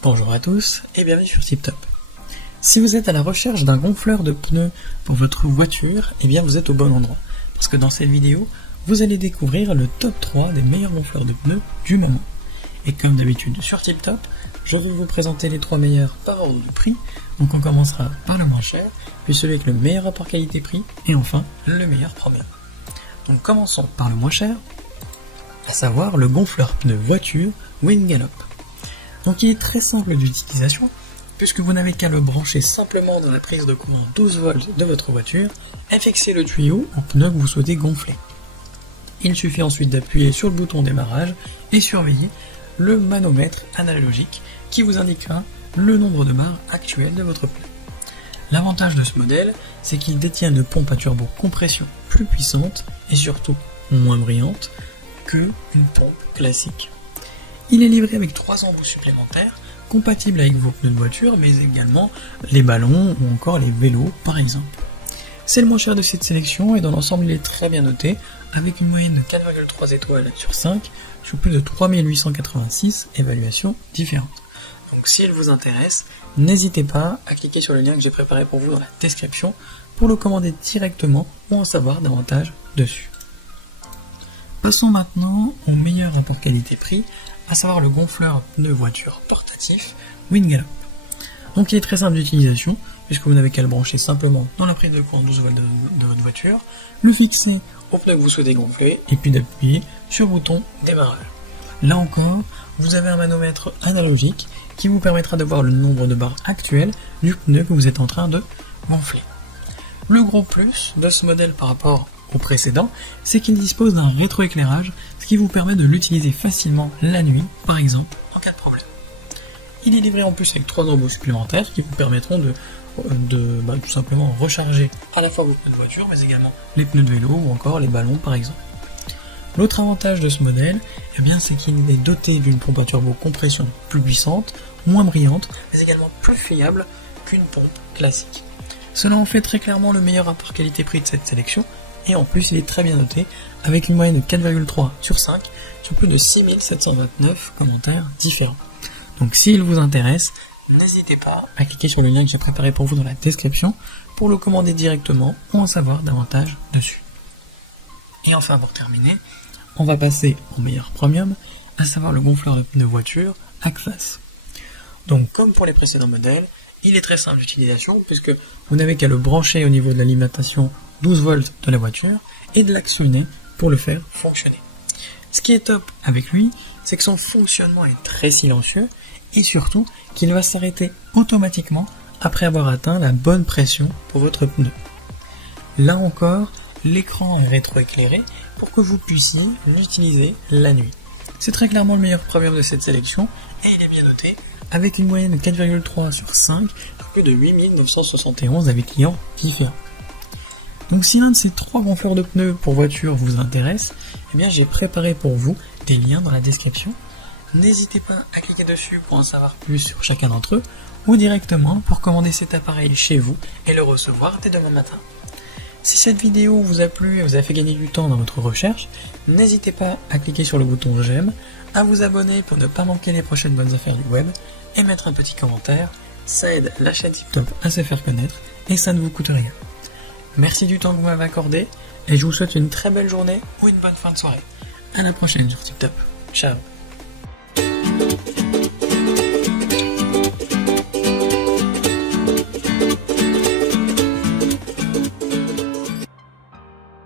Bonjour à tous et bienvenue sur TipTop. Si vous êtes à la recherche d'un gonfleur de pneus pour votre voiture, eh bien vous êtes au bon endroit. Parce que dans cette vidéo, vous allez découvrir le top 3 des meilleurs gonfleurs de pneus du moment. Et comme d'habitude sur TipTop, je vais vous présenter les 3 meilleurs par ordre de prix. Donc on commencera par le moins cher, puis celui avec le meilleur rapport qualité-prix, et enfin le meilleur premier. Donc commençons par le moins cher, à savoir le gonfleur pneu voiture Wingallop. Donc il est très simple d'utilisation, puisque vous n'avez qu'à le brancher simplement dans la prise de courant 12 volts de votre voiture et fixer le tuyau au pneu que vous souhaitez gonfler. Il suffit ensuite d'appuyer sur le bouton démarrage et surveiller le manomètre analogique qui vous indiquera le nombre de barres actuel de votre pneu. L'avantage de ce modèle, c'est qu'il détient une pompe à turbo compression plus puissante et surtout moins brillante que une pompe classique. Il est livré avec 3 embouts supplémentaires, compatibles avec vos pneus de voiture, mais également les ballons ou encore les vélos par exemple. C'est le moins cher de cette sélection et dans l'ensemble il est très bien noté, avec une moyenne de 4,3 étoiles sur 5, sur plus de 3886 évaluations différentes. Donc s'il vous intéresse, n'hésitez pas à cliquer sur le lien que j'ai préparé pour vous dans la description pour le commander directement ou en savoir davantage dessus. Passons maintenant au meilleur rapport qualité-prix, à savoir le gonfleur pneu voiture portatif Wingallop. Donc il est très simple d'utilisation, puisque vous n'avez qu'à le brancher simplement dans la prise de courant 12 volts de votre voiture, le fixer au pneu que vous souhaitez gonfler, et puis d'appuyer sur le bouton démarrage. Là encore, vous avez un manomètre analogique qui vous permettra de voir le nombre de barres actuelles du pneu que vous êtes en train de gonfler. Le gros plus de ce modèle par rapport au précédent, c'est qu'il dispose d'un rétroéclairage, ce qui vous permet de l'utiliser facilement la nuit, par exemple, en cas de problème. Il est livré en plus avec 3 embouts supplémentaires qui vous permettront de tout simplement recharger à la fois vos pneus de voiture, mais également les pneus de vélo ou encore les ballons par exemple. L'autre avantage de ce modèle, eh bien, c'est qu'il est doté d'une pompe à turbo compression plus puissante, moins brillante, mais également plus fiable qu'une pompe classique. Cela en fait très clairement le meilleur rapport qualité-prix de cette sélection, et en plus il est très bien noté, avec une moyenne de 4,3 sur 5, sur plus de 6729 commentaires différents. Donc s'il vous intéresse, n'hésitez pas à cliquer sur le lien que j'ai préparé pour vous dans la description, pour le commander directement ou en savoir davantage dessus. Et enfin pour terminer, on va passer au meilleur premium, à savoir le gonfleur de pneus voiture Agfas. Donc comme pour les précédents modèles, il est très simple d'utilisation puisque vous n'avez qu'à le brancher au niveau de l'alimentation 12 volts de la voiture et de l'actionner pour le faire fonctionner. Ce qui est top avec lui, c'est que son fonctionnement est très silencieux et surtout qu'il va s'arrêter automatiquement après avoir atteint la bonne pression pour votre pneu. Là encore, l'écran est rétroéclairé pour que vous puissiez l'utiliser la nuit. C'est très clairement le meilleur premium de cette sélection et il est bien noté avec une moyenne de 4,3 sur 5 pour plus de 8971 avec clients différents. Donc si l'un de ces 3 gonfleurs de pneus pour voiture vous intéresse, eh bien j'ai préparé pour vous des liens dans la description. N'hésitez pas à cliquer dessus pour en savoir plus sur chacun d'entre eux ou directement pour commander cet appareil chez vous et le recevoir dès demain matin. Si cette vidéo vous a plu et vous a fait gagner du temps dans votre recherche, n'hésitez pas à cliquer sur le bouton j'aime, à vous abonner pour ne pas manquer les prochaines bonnes affaires du web et mettre un petit commentaire, ça aide la chaîne TipTop à se faire connaître et ça ne vous coûte rien. Merci du temps que vous m'avez accordé et je vous souhaite une très belle journée ou une bonne fin de soirée. À la prochaine sur TipTop. Ciao.